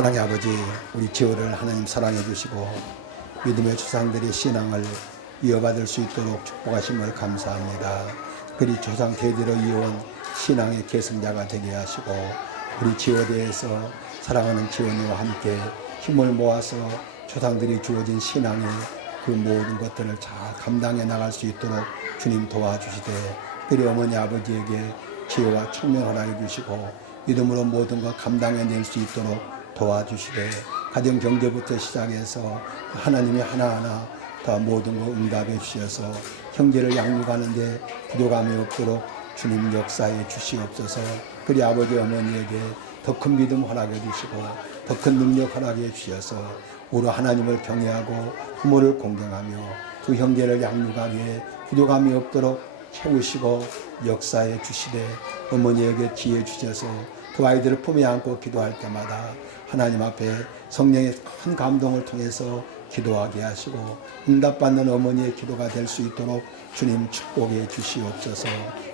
사랑의 아버지 우리 지호를 하나님 사랑해 주시고 믿음의 조상들의 신앙을 이어받을 수 있도록 축복하심을 감사합니다. 그리 조상 대대로 이어온 신앙의 계승자가 되게 하시고 우리 지호대에서 사랑하는 지원이와 함께 힘을 모아서 조상들이 주어진 신앙의 그 모든 것들을 잘 감당해 나갈 수 있도록 주님 도와주시되 그리 어머니 아버지에게 지혜와 청명 허락해 주시고 믿음으로 모든 것 감당해 낼 수 있도록 도와주시되 가정 경제부터 시작해서 하나님이 하나하나 다 모든 거 응답해 주셔서 형제를 양육하는데 부족함이 없도록 주님 역사에 주시옵소서. 그리 아버지 어머니에게 더 큰 믿음 허락해 주시고 더 큰 능력 허락해 주셔서 우리 하나님을 경외하고 부모를 공경하며 두 형제를 양육하기에 부족함이 없도록 채우시고 역사에 주시되 어머니에게 지혜 주셔서 두 아이들을 품에 안고 기도할 때마다 하나님 앞에 성령의 큰 감동을 통해서 기도하게 하시고 응답받는 어머니의 기도가 될 수 있도록 주님 축복해 주시옵소서.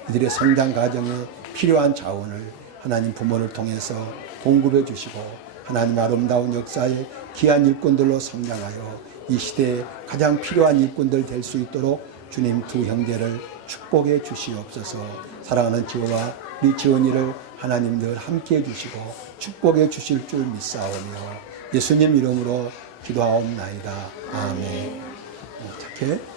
이들의 성장 과정에 필요한 자원을 하나님 부모를 통해서 공급해 주시고 하나님 아름다운 역사의 귀한 일꾼들로 성장하여 이 시대에 가장 필요한 일꾼들 될 수 있도록 주님 두 형제를 축복해 주시옵소서. 사랑하는 지호와 우리 지원이를 하나님 늘 함께 해주시고 축복해 주실 줄 믿사오며 예수님 이름으로 기도하옵나이다. 아멘. 어, 착해.